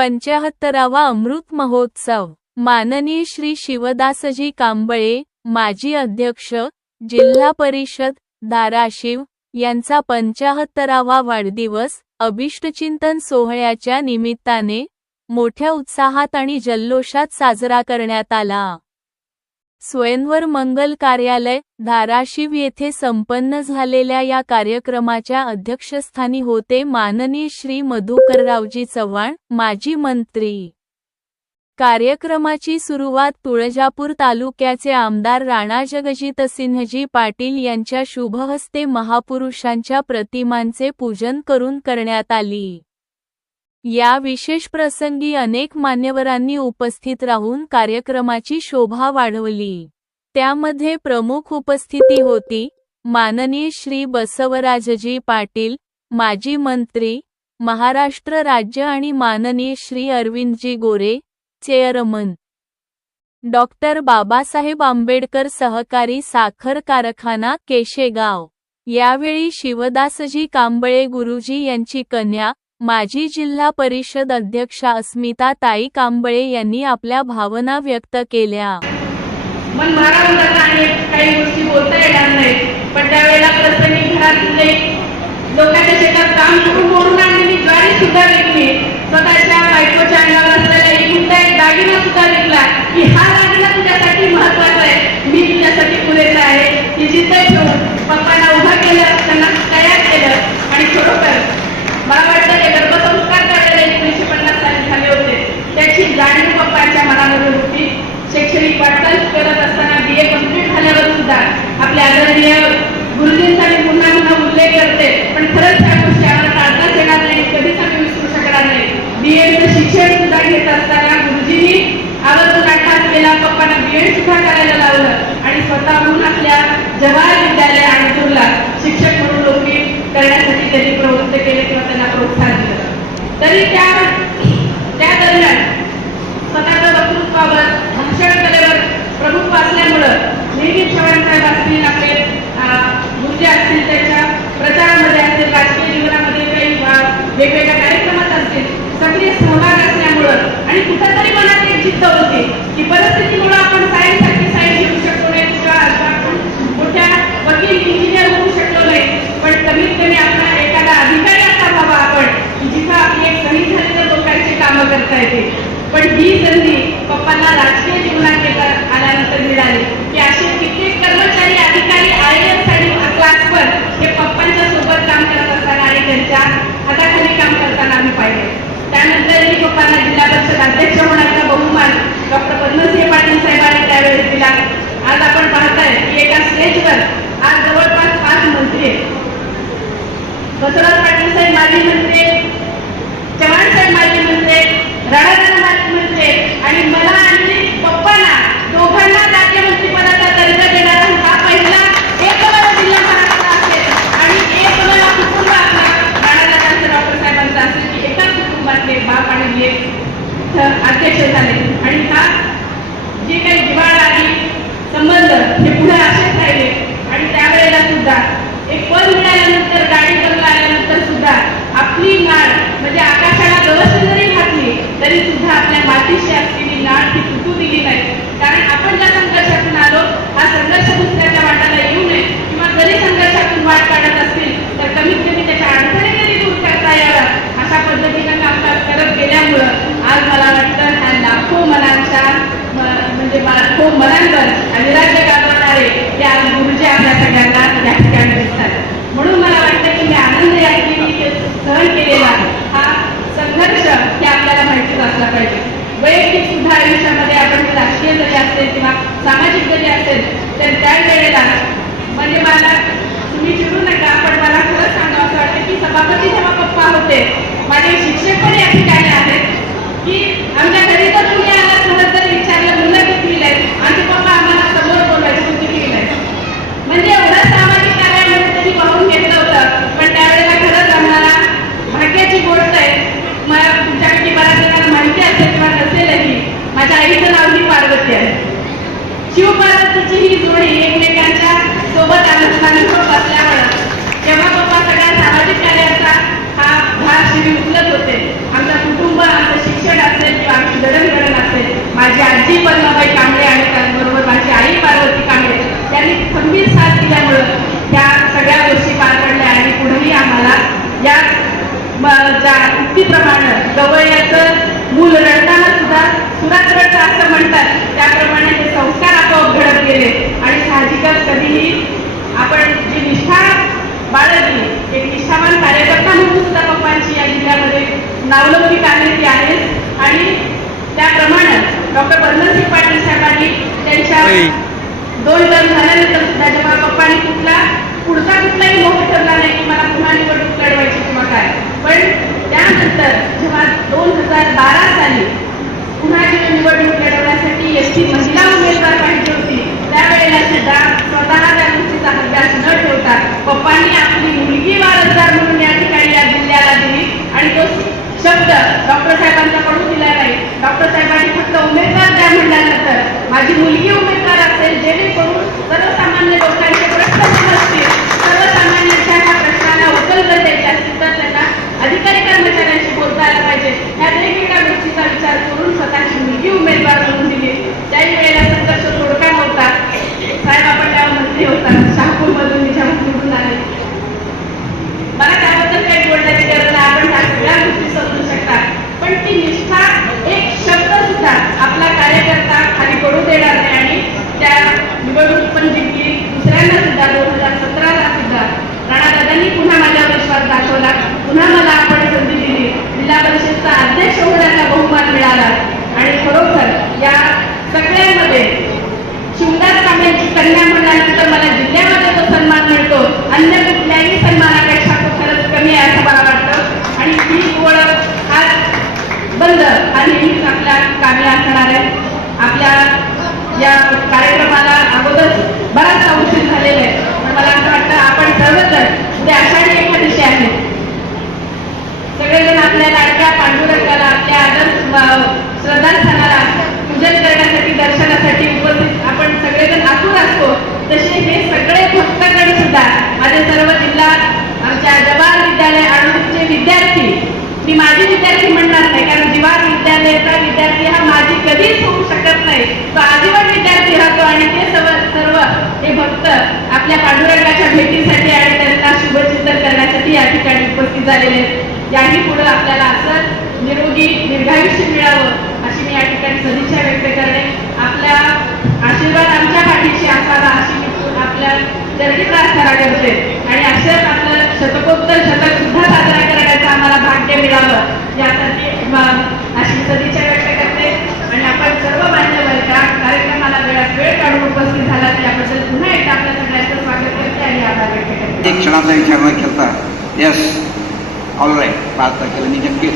पंचाहत्तरावा अमृत महोत्सव. माननीय श्री शिवदासजी कांबळे माजी अध्यक्ष जिल्हा परिषद धाराशिव यांचा पंचाहत्तरावा वाढदिवस अभिष्टचिंतन सोहळ्याच्या निमित्ताने मोठ्या उत्साहात आणि जल्लोषात साजरा करण्यात आला. स्वयंवर मंगल कार्यालय धाराशिव येथे संपन्न झालेल्या या कार्यक्रमाच्या अध्यक्षस्थानी होते माननीय श्री मधुकररावजी चव्हाण माजी मंत्री. कार्यक्रमाची सुरुवात तुळजापूर तालुक्याचे आमदार राणा जगजितसिंहजी पाटील यांच्या शुभहस्ते महापुरुषांच्या प्रतिमांचे पूजन करून करण्यात आली. या विशेष प्रसंगी अनेक मान्यवरांनी उपस्थित राहून कार्यक्रमाची शोभा वाढवली. त्यामध्ये प्रमुख उपस्थिती होती माननीय श्री बसवराजजी पाटील माजी मंत्री महाराष्ट्र राज्य आणि माननीय श्री अरविंदजी गोरे चेअरमन. डॉक्टर बाबासाहेब आंबेडकर सहकारी साखर कारखाना केशेगाव. यावेळी शिवदासजी कांबळे गुरुजी यांची कन्या माजी जिल्हा परिषद अध्यक्षा अस्मिता ताई कांबळे यांनी आपल्या भावना व्यक्त केल्या. मन मारावं लागलं आणि काही गोष्टी बोलता येणार नाही पण त्यावेळेला प्रसंगी घरातले लोकांच्या शेतात काम करून मोडून आणलेली ज्वारी सुद्धा विकली. स्वतःच्या बायकोच्या अंगावर असलेला एक मुद्दा एक दागिना सुद्धा विकला. की हा दागिना तुझ्यासाठी महत्त्वाचा आहे. मी तुझ्यासाठी पुरेसा आहे. की जिथे ठेवून पप्पांना उभा केलं त्यांना तयार केलं आणि खरोखर मला वाटतं हे गर्भसंस्कार त्यावेळेला एकोणीसशे पन्नास साली झाले होते त्याची जाणीव पप्पांच्या मनामध्ये होती शैक्षणिक वाटचाल करत असताना बी ए कंप्लीट झाल्यावर सुद्धा आपल्या आदरणीय गुरुजींचा मी पुन्हा पुन्हा उल्लेख करते पण खरंच ह्या गोष्टी आम्हाला टाळताच येणार नाही कधीच आम्ही विसरू शकणार नाही बी एडचं शिक्षण सुद्धा घेत असताना गुरुजींनी आवर्जून आठात केला पप्पांना बी एड सुद्धा करायला लावलं आणि स्वतःहून आपल्या जवाहर विद्यालय आणपूरला शिक्षक म्हणून नोकरी करण्यासाठी त्यांनी प्रवृत्त केले किंवा त्यांना प्रोत्साहन दिलं तरी त्या त्या दरम्यान स्वतःच्या वक्तृत्वावर भाषण कलेवर नेहमी चव्हाण साहेब असतील आपले गुरुजी असतील त्याच्या प्रचारामध्ये असतील राजकीय जीवनामध्ये काही वेगवेगळ्या कार्यक्रमात असतील सक्रिय सहभाग असल्यामुळं आणि कुठंतरी मनात एक जिद्द होती की परिस्थितीमुळं आपण सायन्स सारखी सायन्स घेऊ शकतो नाही किंवा आपण मोठ्या वकील इंजिनियर होऊ शकलो नाही. पण कमीत कमी आपला एखादा अधिकारी असा व्हावा आपण की जिथं आपली एक सही झालेल्या लोकांची कामं करता येते पण ही संधी पप्पांना राजकीय जीवनात येतात झाले की असे कित्येक कर्मचारी अधिकारी आय एस आणि क्लासवर हे पप्पांच्या सोबत काम करत असताना आणि त्यांच्या हाताखाली काम करताना आम्ही पाहिले. त्यानंतर मी पप्पांना जिल्हा परिषद अध्यक्ष होण्याचा बहुमान डॉक्टर पद्मसिंह पाटील साहेबांनी त्यावेळी दिला. आज आपण पाहताय की एका स्टेजवर आज जवळपास पाच मंत्री आहेत. बसवराज पाटील साहेब माजी मंत्री आहेत, चव्हाण साहेब माजी मंत्री आहेत, राणादादा माजी मंत्री आहेत आणि मला आणि पप्पांना दोघांना राज्यमंत्रीपदाचा दर्जा देणारा हा पहिला एकमेव जिल्हा महाराष्ट्र असेल आणि एकमेव कुटुंब असणार राणादादांचं डॉक्टर साहेबांचं असेल की एकाच कुटुंबातले बाप आणि लेक इथं अध्यक्ष झाले आणि हा जे काही जिव्हाळा आणि संबंध हे पुढे असेच राहिले आणि त्यावेळेला सुद्धा एक पद मिळाल्यानंतर गाडी बंगला आल्यानंतर सुद्धा आपली नाळ म्हणजे आकाशाला गवस जरी घातली तरी सुद्धा आपल्या मातीशी असलेली नाळ ही तुटू दिली नाही कारण आपण ज्या संघर्षातून आलो हा संघर्ष दुसऱ्याच्या वाटाला येऊ नये किंवा जरी संघर्षातून वाट काढत असतील तर कमीत कमी त्याच्या अडचणी तरी दूर करता याव्यात अशा पद्धतीनं कामकाज करत गेल्यामुळं आज मला वाटतं ह्या लाखो मनांच्या म- म्हणजे लाखो मनांवर अधिराज्य गाजवणारे हे आज गुरुजी आपल्या सगळ्यांना या ठिकाणी दिसतात. म्हणून मला वाटतं की मी आनंद यात्रेने हे सहन केलेला हा संघर्ष हे आपल्याला माहितीच असला पाहिजे वैयक्तिक सुद्धा आयुष्यामध्ये आपण राजकीय जरी असेल किंवा सामाजिक जरी असेल तर त्या वेळेला म्हणजे मला तुम्ही चिडू नका पण मला खरंच सांगावं असं वाटतं की सभापती जेव्हा पप्पा होते माझे शिक्षक पण या ठिकाणी आहेत की आमच्या घरी तर तुम्ही आला खरं तर विचारलं मुलं किती आहेत आमचे पप्पा पद्माबाई कांबळे आणि त्याचबरोबर माझी आई पार्वती कांबळे यांनी खंबीर साथ दिल्यामुळं त्या सगळ्या गोष्टी पार पडल्या आणि पुढेही आम्हाला या ज्या युक्तीप्रमाणे गवळ्याचं मूल रडताना सुद्धा सुरात रडतं असं म्हणतात त्याप्रमाणे ते संस्कार आपोआप घडत गेले. आणि साहजिकच कधीही आपण जी निष्ठा बाळगली एक निष्ठावान कार्यकर्ता म्हणून सुद्धा पप्पांची या जिल्ह्यामध्ये नावलौकिक आहे. ती आहेच आणि त्याप्रमाणे डॉक्टर बंधनसिंग पाटील साहेबांनी त्यांच्या दोन सुद्धा जेव्हा कुठला पुढचा कुठलाही मोह ठरला नाही की मला पुन्हा निवडणूक लढवायची किंवा काय. पण त्यानंतर जेव्हा दोन हजार बारा साली पुन्हा जेव्हा निवडणूक लढवण्यासाठी एस टी महिला उमेदवार पाहिजे होती त्यावेळेला सुद्धा स्वतः त्या गोष्टीचा अभ्यास न ठेवता पप्पांनी आपली मुलगी वारसदार म्हणून या ठिकाणी या जिल्ह्याला दिली आणि तो शब्द डॉक्टर साहेबांचा पडू दिला नाही. डॉक्टर साहेबांनी फक्त उमेदवार द्या म्हटल्यानंतर माझी मुलगी उमेदवार असेल जेणेकरून सर्वसामान्य लोकांचे प्रश्न समजतील सर्वसामान्यांच्या ह्या प्रश्नाला उकल जर द्यायची असतील तर त्यांना अधिकारी कर्मचाऱ्यांशी बोलता आलं पाहिजे ह्या वेगवेगळ्या गोष्टीचा विचार करून स्वतःची मुलगी उमेदवार म्हणून दिली त्याही वेळेला संघर्ष थोडका नव्हता साहेब आपण त्यावर मंत्री होता शहापूरमधून निजामपूरमधून आले मला त्याबद्दल काही बोलण्याची गरज नाही आपण ह्या सगळ्या गोष्टी समजू शकता पण ती निष्ठा एक शब्द सुद्धा आपला कार्यकर्ता खाली पडू देणार नाही आणि त्या निवडणूक पण जिंकली दुसऱ्यांदा सुद्धा दोन हजार सतराला सुद्धा राणादादांनी पुन्हा माझ्यावर विश्वास दाखवला पुन्हा मला आपण संधी दिली जिल्हा परिषदचा अध्यक्ष होण्याचा बहुमान मिळाला आणि खरोखर या सगळ्यांमध्ये शिवदास कांबळेची कन्या म्हटल्यानंतर मला जिल्ह्यामध्ये जो सन्मान मिळतो अन्य कुठल्याही सन्मानापेक्षा तो खरंच कमी आहे असं मला वाटतं आणि ही ओळख आज बंद हा नेहमीच आपल्या कामी असणार आहे आपल्या या कार्यक्रमाला अगोदर बराचसा उशीर झालेला आहे पण मला असं वाटतं आपण सर्वजण उद्या आषाढी एकादशी आहे सगळेजण आपल्या लाडक्या पांडुरंगाला आपल्या आदर श्रद्धास्थानाला पूजन करण्यासाठी दर्शनासाठी उपस्थित आपण सगळेजण आतुर असतो तसे हे सगळे भक्तगण सुद्धा माझे सर्व जिल्हा आमच्या जवाहर विद्यालय अणुचे विद्यार्थी मी माझी विद्यार्थी म्हणणार नाही कारण जवाहर विद्यालयाचा विद्यार्थी हा माझी कधीच होऊ शकत नाही तो आजीवन विद्यार्थी राहतो आणि ते सर्व सर्व हे भक्त आपल्या पांडुरंगाच्या भेटीसाठी आणि त्यांना शुभचिंतन करण्यासाठी या ठिकाणी उपस्थित झालेले आहेत. याही पुढे आपल्याला असं निरोगी दीर्घायुष्य मिळावं अशी मी या ठिकाणी सदिच्छा व्यक्त करणे आपल्या आशीर्वाद आमच्या पाठीशी असावा अशी मी आपल्या चरणी प्रार्थना करते. आणि अशाच आपलं शतकोत्तर शतक सुद्धा साजरा करण्याचं आम्हाला भाग्य मिळावं यासाठी अशी सदिच्छा व्यक्त करते. आणि आपण सर्व मान्यवर त्या कार्यक्रमाला वेळात वेळ काढून उपस्थित झाला त्याबद्दल पुन्हा एकदा आपल्या सगळ्यांचं स्वागत करते आणि प्रत्येक एक क्षणाचा विचार न करता यस ऑल राईट पाच तारखेला मी नक्की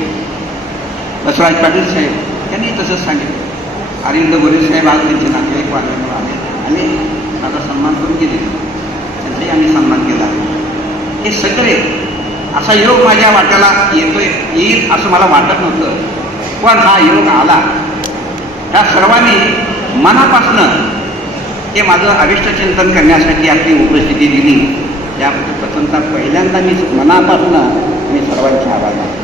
बसवराज पाटील साहेब त्यांनी तसंच सांगितलं. अरविंद गोरे साहेब आज त्यांचे नातेवाईक वाढल्यामुळे आले. आणि माझा सन्मान करून गेले. त्यांचाही आम्ही सन्मान केला. हे सगळे असा योग माझ्या वाट्याला येतोय येईल असं मला वाटत नव्हतं. पण हा योग आला. त्या सर्वांनी मनापासनं हे माझं अभिष्ट चिंतन करण्यासाठी आपली उपस्थिती दिली. याबद्दल प्रथमता पहिल्यांदा मी मनापासून मी सर्वांचे आभार मानतो.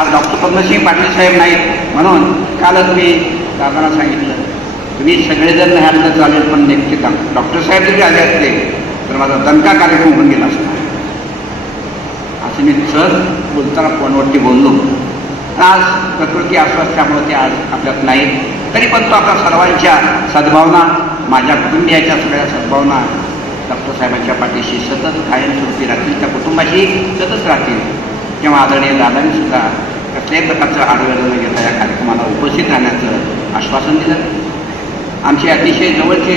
आज डॉक्टर पद्मसिंह पाटील साहेब नाहीत म्हणून कालच मी दादांना सांगितलं तुम्ही सगळेजण ह्यातलं चालेल पण नेमके डॉक्टर साहेब जरी आले असते तर माझा दणका कार्यक्रम होऊन गेला असता. असं मी सहज बोलताना फोनवरती बोललो. आज प्रकृती अस्वास्थ्यामुळे ते आज आपल्यात नाही तरी पण तो आपल्या सर्वांच्या सद्भावना माझ्या कुटुंबियाच्या सगळ्या सद्भावना डॉक्टर साहेबांच्या पाठीशी सतत कायमस्वरूपी राहतील त्या कुटुंबाशी सतत राहतील किंवा आदरणीय दादांनीसुद्धा कसल्याही प्रकारचं आढळलं न घेता या कार्यक्रमाला उपस्थित राहण्याचं आश्वासन दिलं. आमचे अतिशय जवळचे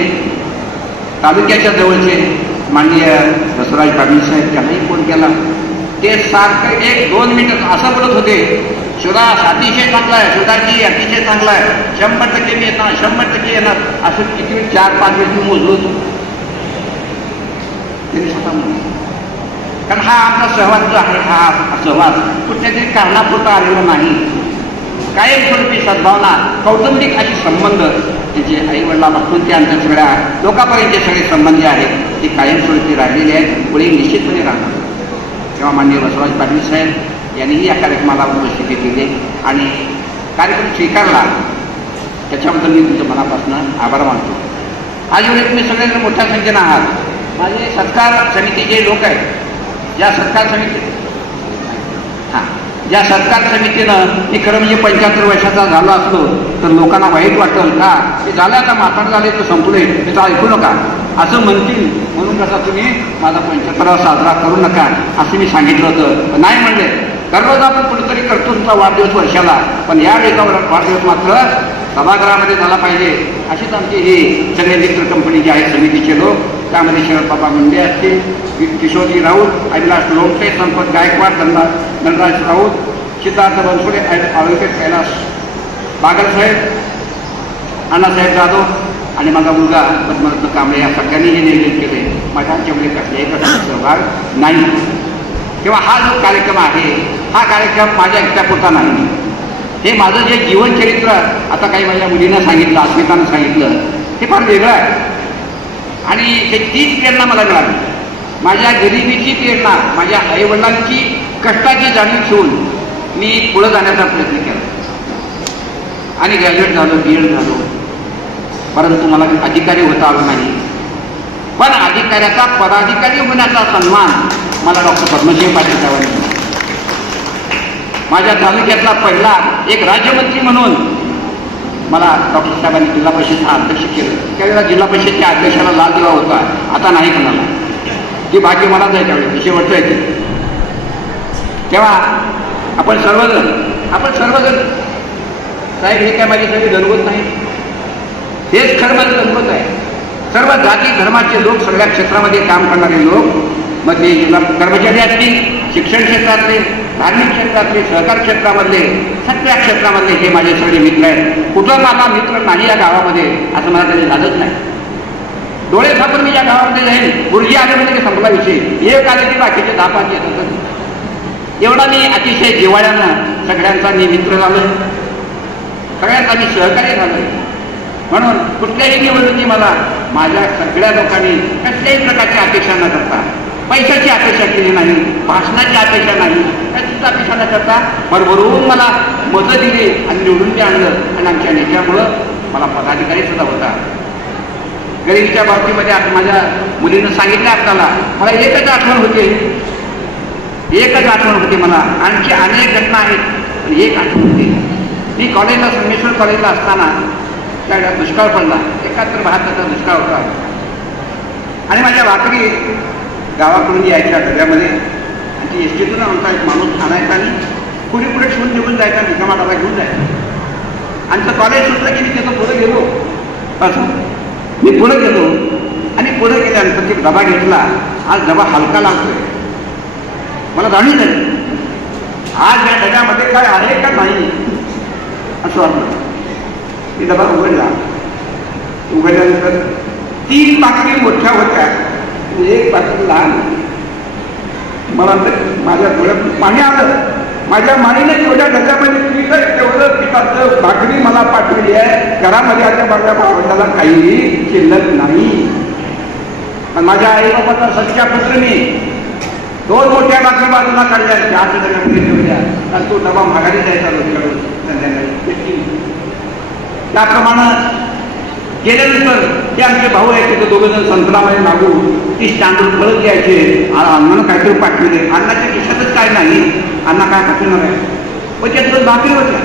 तालुक्याच्या जवळचे माननीय बसवराज पाटील साहेब त्यांनाही फोन केला. ते सारखं एक दोन मिनटं असं बोलत होते सुरास अतिशय चांगला आहे सुधारजी अतिशय चांगला आहे. शंभर टक्के मी येणार शंभर टक्के येणार. असं किती चार पाच मिनिट मोजलो होतो त्यांनी स्वतः कारण हा आमचा सहवास जो आहे हा सहवास कुठल्या तरी कारणापुरता आलेला नाही. कायमस्वरूपी सद्भावना कौटुंबिक अशी संबंध त्यांचे आई वडिलापासून ते आमच्या सगळ्या लोकांपर्यंतचे सगळे संबंध आहेत ते कायमस्वरूपी राहिलेले आहेत पुढे निश्चितपणे राहणार. तेव्हा माननीय बसवराज पाटील साहेब यांनीही या कार्यक्रमाला उपस्थिती दिली आणि कार्यक्रम स्वीकारला. त्याच्याबद्दल मी तुमच्या मनापासून आभार मानतो. आज एवढे तुम्ही सगळेजण मोठ्या संख्येनं आहात. माझे सत्कार समितीचे लोक आहेत. या सत्कार समिती हां. या सत्कार समितीनं मी खरं म्हणजे पंच्याहत्तर वर्षाचा झालो असलो तर लोकांना वाईट वाटेल का? ते झालं आता म्हातार झाले तर संपले. ते तर ऐकू नका. असं म्हणतील. म्हणून कसा तुम्ही माझा पंच्याहत्तरावा साजरा करू नका असं मी सांगितलं होतं. पण नाही म्हणले. दररोज आपण कुठेतरी करतो तुमचा वाढदिवस वर्षाला. पण या वेगावर वाढदिवस मात्र सभागृहामध्ये झाला पाहिजे. अशीच आमची ही सगळे मित्र जी आहेत समितीचे लोक त्यामध्ये शरद बाबा मुंडे असतील किशोरजी राऊत अभिलाष लोमटे संपत गायकवाड धनरा धनराज राऊत सिद्धार्थ बनसोडे ॲडव्होकेट कैलास. बागलसाहेब अण्णासाहेब जाधव आणि माझा मुलगा पद्मरत्न कांबळे या सगळ्यांनी हे नियोजन केले. माझ्या आमच्याकडे कसल्याही प्रकारचा सहभाग नाही. किंवा हा जो कार्यक्रम आहे हा कार्यक्रम माझ्या एकट्यापुरता नाही. हे माझं जे जीवनचरित्र आता काही माझ्या मुलीनं सांगितलं अस्मितानं सांगितलं हे फार वेगळं आहे. आणि हे तीच प्रेरणा मला मिळाली. माझ्या गरिबीची प्रेरणा माझ्या आईवडिलांची कष्टाची जाणीव ठेवून मी पुढं जाण्याचा प्रयत्न केला. आणि ग्रॅज्युएट झालो बी एड झालो. परंतु मला अधिकारी होता आलो नाही. पण अधिकाऱ्याचा पदाधिकारी होण्याचा सन्मान मला डॉक्टर पद्मसिंह पाटील साहेबांनी माझ्या तालुक्यातला पहिला एक राज्यमंत्री म्हणून मला डॉक्टर साहेबांनी जिल्हा परिषदचा अध्यक्ष केलं. त्यावेळेला जिल्हा परिषदच्या अध्यक्षाला लाल दिला होता. आता नाही कोणाला ती भाग्य मलाच आहे त्यावेळी. शेवटचं आहे ते. तेव्हा आपण सर्वजण आपण सर्वजण साहेब हे काय माझी सगळी नाही? हेच खरं माझं दणवत आहे. सर्व जाती धर्माचे लोक सगळ्या क्षेत्रामध्ये काम करणारे लोक मग ते जिल्हा कर्मचारी असतील शिक्षण क्षेत्रातले धार्मिक क्षेत्रातले सहकार क्षेत्रामधले सगळ्या क्षेत्रामधले हे माझे सगळे मित्र आहेत. कुठं माझा मित्र नाही या गावामध्ये असं मला कधी झालंच नाही. डोळे झाकून मी या गावामध्ये जाईन गुरुजी आले म्हणजे संपला विषय एक आले की बाकीचे दहा पाच येतात. एवढा मी अतिशय जिवाळ्यानं सगळ्यांचा मी मित्र झालो सगळ्यांचा मी सहकार्य झालो म्हणून कुठल्याही निवडणुकी मला माझ्या सगळ्या लोकांनी कसल्याही प्रकारची अपेक्षा न करता पैशाची अपेक्षा केली नाही भाषणाची अपेक्षा नाही. त्याचीच अपेक्षा न करता भरभरून मला मतं दिली आणि निवडून ते आणलं. आणि आमच्या नेत्यामुळं मला पदाधिकारी सुद्धा होता. गरिबीच्या बाबतीमध्ये आता माझ्या मुलीनं सांगितलं आपल्याला मला एकच आठवण होते. एकच आठवण होती मला. आणखी अनेक घटना आहेत पण एक आठवण होती. मी कॉलेजला संगमेश्वर कॉलेजला असताना त्यावेळेला दुष्काळ पडला. एकाहत्तर बहात्तरचा दुष्काळ होता. आणि माझ्या भाकरी गावाकडून यायच्या डब्यामध्ये आणि ती एस टीतून आमचा एक माणूस आणायचा आणि पुढे पुढे ठेवून निघून जायचा निकामा डबा घेऊन जायचा. आमचं कॉलेज सुटलं की मी त्याचं पुढं गेलो. असं मी पुढं गेलो आणि पुढे गेल्यानंतर ते डबा घेतला. आज डबा हलका लागतोय. मला जाणीव झाली आज या डब्यामध्ये काय आहे का नाही असं वाटलं. मी डबा उघडला. उघडल्यानंतर तीन भाकरी मोठ्या होत्या. एक भाकरी लहान मला तर माझ्या डोळ्यात पाणी आलं. माझ्या माईने तेवढ्या डब्यामध्ये पीठ आहे तेवढं पिठाचं भाकरी मला पाठवली आहे. घरामध्ये आता माझ्या भावंडाला काहीही शिल्लक नाही. पण माझ्या आई बाबाचा सच्चा पुत्र मी दोन मोठ्या भाकरी बाजूला काढल्या चार डब्यामध्ये ठेवल्या. आणि तो डबा माघारी द्यायचा संध्याकाळी त्याप्रमाणे गेल्यानंतर ते आमचे भाऊ आहेत तिथं दोघं जण संत्रामध्ये लागू ती स्टँडवर परत द्यायचे आ- अण्णानं काहीतरी पाठवले. अण्णाच्या खिशातच काय नाही. अण्णा काय पाठवणार आहे पण त्या बाकी भाकरी होत्या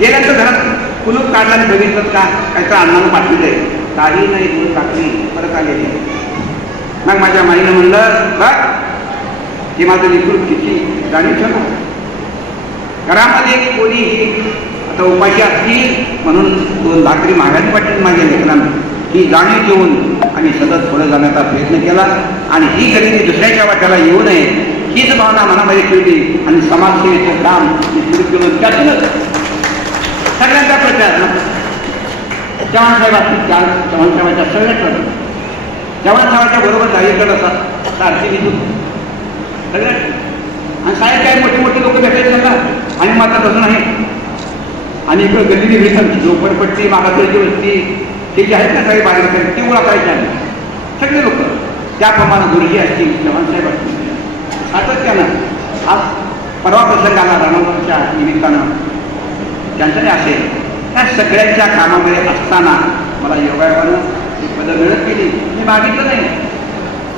गेल्यानंतर घरात कुलूप काढल्याने बघितलं का काहीतरी अण्णानं पाठवलंय. काही नाही कुलूप भाकरी परत आलेली मग माझ्या माईनं म्हणलं बघ की माझं लेकरू किती जाणीव ठेवणार? घरामध्ये कोणीही आता उपाशी असतील म्हणून दोन भाकरी मागायला पाटील माझ्या लेकरांना ही जाणीव घेऊन आणि सतत पुढे जाण्याचा प्रयत्न केला. आणि ही गरिबी दुसऱ्याच्या वाट्याला येऊ नये हीच भावना मनामध्ये ठेवली आणि समाजसेवेचं काम सुरू केलं. त्यातूनच सगळ्यांचा प्रचार चव्हाण साहेब असतील त्या चव्हाण साहेबांच्या सगळ्याच चव्हाण साहेबांच्या बरोबर जाईकडं असतात सारखी निघून. सगळ्या आणि साहेब काय मोठी मोठी लोक भेटायचे त्यांना आणि मात्र तसं नाही. आणि इकडं गल्लीने भेटत झोपडपट्टी मागासची वस्ती ते जे आहेत ना काही बाहेर ती ओळखायचे आहे सगळे लोक. त्याप्रमाणे गुरुजी असतील चव्हाण साहेब असतील. सातत्यानं आज परवा प्रसंग आला रामाच्या निमित्तानं. त्यांच्याने असेल त्या सगळ्यांच्या कामामध्ये असताना मला योगायोगानं ती पदं मिळत गेली. मी मागितलं नाही.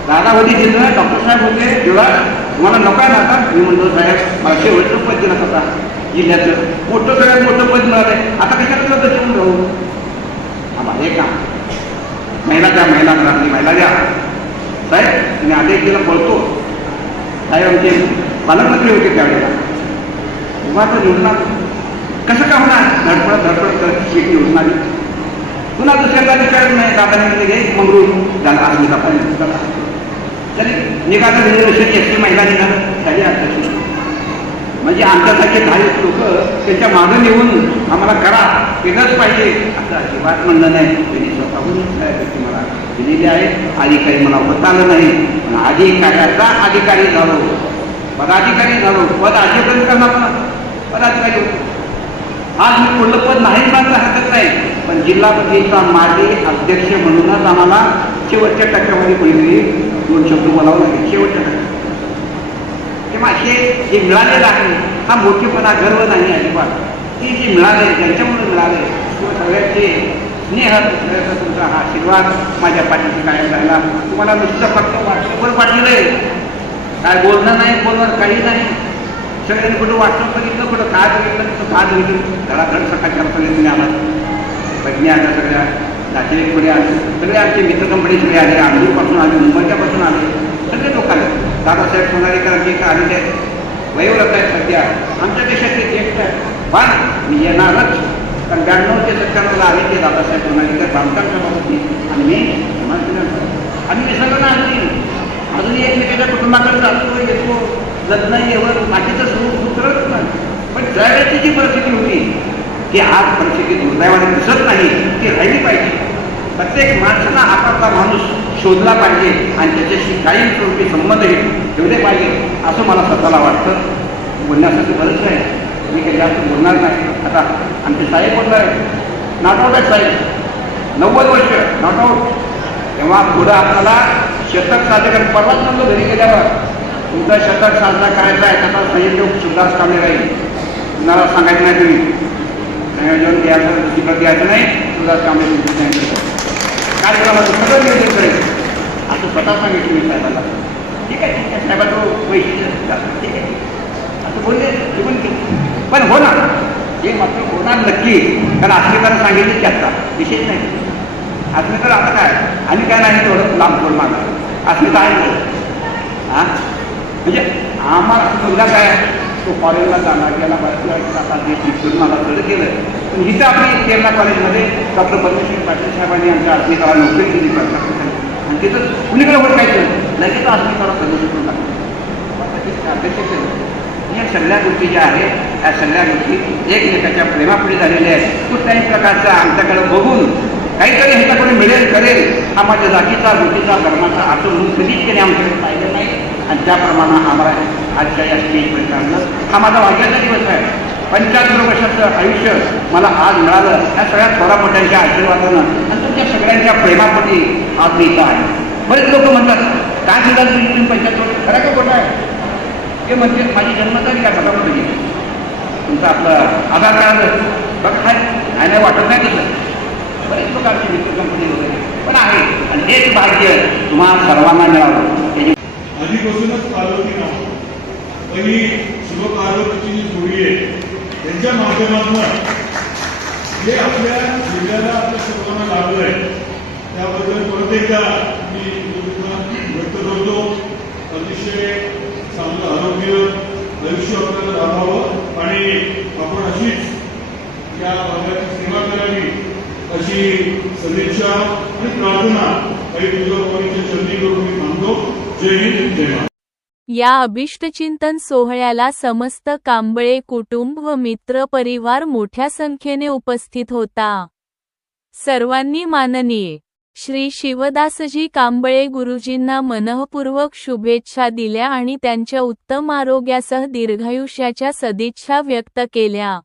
दादा होती जिल्हा डॉक्टर साहेब होते तेव्हा तुम्हाला नको आहे ना आता मी म्हणतो साहेब मला शेवटचं पद दिलं होता जिल्ह्यातलं मोठं सगळ्यात मोठं पद मिळालं आता कशाला तुला बचवून राहू? आम्हाला एक काम. महिला द्या महिला घरातली महिला द्या. साहेब तुम्ही आदेश दिला बोलतो. साहेब आमचे पालकमंत्री होते त्यावेळेला. तेव्हा तर योजना कसं का होणार? धडपड धडपड करत शेती योजना पुन्हा दुसऱ्यांदा विचार नाही दादाने घे मंगळूर झाला आज निघा तरी निघाला रिझर्वेशन एस महिला निघाला त्याचे अध्यक्ष म्हणजे आमच्यासारखे काही लोक त्यांच्या मागं येऊन आम्हाला करा केलंच पाहिजे. असं अजिबात म्हणणं नाही. त्यांनी स्वतःहून मला दिलेली आहे अधिकारी मला होत आलं नाही. पण आधी कार्याचा अधिकारी झालो. पदाधिकारी झालो. पद आजीपर्यंत करणार ना पदाधिकारी होतो. आज मी पुढलं पद नाही मात्र हरकत नाही. पण जिल्हा परिषदेचा माजी अध्यक्ष म्हणूनच आम्हाला शेवटच्या टक्क्यामध्ये कोणीतरी दोन शब्द बोलावं लागेल. शेवटच्या टक्क्यात पाचशे हे जे मिळालेलं आहे हा मोठेपणा गर्व नाही अजिबात. ते जे मिळाले ज्यांच्यामुळे मिळाले किंवा सगळ्यांचे स्नेह सगळ्याचा तुमचा हा आशीर्वाद माझ्या पाठीशी कायम राहिला. तुम्हाला नुसतं फक्त व्हॉट्सअपवर पाठवलं आहे काय बोलणं नाही बोलणार काही नाही. सगळ्यांनी कुठं व्हॉट्सअप बघितलं कुठं काय बघितलं कुठं काय बघितलं. धडाधड सकाळच्या सगळे आला आलात पत्नी आल्या सगळ्या नातेवाईक पुढे आले. सगळे आमचे मित्र कंपनी सगळे आले. आंधूरपासून आले मुंबईच्यापासून आले. दादासाहेब सोनारीकर आमचे इथं आलेले आहेत वयोव्रत आहेत सध्या. आमच्या देशातले ज्येष्ठ आहेत. पण मी येणारच. कारण ब्याण्णव ते सत्त्याण्णवला आले ते दादासाहेब सोनारीकर बांधकाम सभापती आणि मी आणि मी सगळं आणली अजून एकमेकाच्या कुटुंबाकडे जातो येतो. लग्न येवर मातीचं सुरू उतरत नाही. पण ज्यावेळेची जी परिस्थिती होती. ती आज परिस्थिती दुर्दैवाने दिसत नाही. ती राहिली पाहिजे. प्रत्येक माणसाला आपापला माणूस शोधला पाहिजे आणि त्याच्याशी काही स्वरूपी संबंध ठेवले पाहिजे असं मला स्वतःला वाटतं. बोलण्यासाठी बरंच आहे. मी काही जास्त बोलणार नाही. आता आमचे साहेब बोलणार आहे नॉट आउट आहे साहेब. नव्वद वर्ष. नॉट आउट तेव्हा पुढं आपल्याला शतक साजरे करायचं परवाच म्हणलो घरी गेल्यावर. तुमचा शतक साजरा करायचा आहे त्याचा संयोजक सुद्धाच कामे राहील. कुणाला सांगायचं नाही तुम्ही. संयोजन द्यायचं दुसरीकडे द्यायचं नाही. सुद्धाच कामे तुमची कार्यक्रमाचं सगळं नियोजन करेल. असं स्वतः सांगितलं मी साहेबाला ठीक आहे ठीक आहे. साहेबा तो वैशिष्ट्य ठीक आहे. असं बोलले ते पण केलं. पण हो ना हे मात्र होणार नक्की कारण अस्मिताला सांगितलं की आता विशेष नाही. अस्मिता आता काय? आणि काय नाही थोडं लांब थोडं मागा असं काय हां? म्हणजे आम्हाला समजा काय? तो कॉलेजला जाणार गेला बऱ्याच आता जे शिक्षण मला सगळं केलं पण इथं आपली केरला कॉलेजमध्ये डॉक्टर परमेश्वर पाटील साहेबांनी आमच्या अस्मिताला नोकरी दिली पाहिजे. आणि तिथं कुणीकडे होत काय केलं लगेच अस्मिताला प्रदर्शन करून टाकलं अध्यक्ष केलं या सगळ्या गोष्टी ज्या आहेत या सगळ्या गोष्टी एकमेकाच्या प्रेमापुढे झालेल्या आहेत. कुठल्याही प्रकारचा आमच्याकडे बघून काहीतरी ह्याच्याकडे मिळेल करेल हा माझ्या जातीचा गोष्टीचा धर्माचा असं म्हणून कधीच त्याने आमच्याकडे पाहिलं नाही. आणि त्याप्रमाणे आम्हाला आजच्या या स्टेजवर काढलं हा माझा भाग्याचा दिवस आहे. पंच्याहत्तर वर्षाचं आयुष्य मला आज मिळालं. या सगळ्या थोडा मोठ्यांच्या आशीर्वादानं आणि तुमच्या सगळ्यांच्या प्रेमापोटी आज मी इथं आहे. बरेच लोक म्हणतात काय सुद्धा तुम्ही? पंच्याहत्तर वर्ष खरं का खोटं आहे? ते म्हणजे माझी जन्मतारी काय बघा म्हणजे तुमचं आपलं आधार कार्ड बघा काय काय नाही वाटत नाही तसं बरेच लोक आमची मित्र कंपनी वगैरे पण आहे आणि हेच भाग्य तुम्हाला सर्वांना मिळावं. आधीपासूनच पार्वती नाव पण ही शिवपार्वतीची जी जोडी आहे त्यांच्या माध्यमातून जे आपल्या जिल्ह्याला आपल्या सर्वांना लाभलं आहे त्याबद्दल परत एकदा मी व्यक्त करतो. अतिशय चांगलं आरोग्य आयुष्य आपल्याला लाभावं आणि आपण अशीच या भागाची सेवा करावी अशी सदिच्छा आणि प्रार्थना काही तुळजाभवानीच्या चरणी करून मी मानतो. जय हिंद जय या अभिष्टचिंतन सोहळ्याला समस्त कांबळे कुटुंब व मित्र परिवार मोठ्या संख्येने उपस्थित होता. सर्वांनी माननीय श्री शिवदासजी कांबळे गुरुजींना मनःपूर्वक शुभेच्छा दिल्या आणि त्यांच्या उत्तम आरोग्यासह दीर्घायुष्याच्या सदिच्छा व्यक्त केल्या.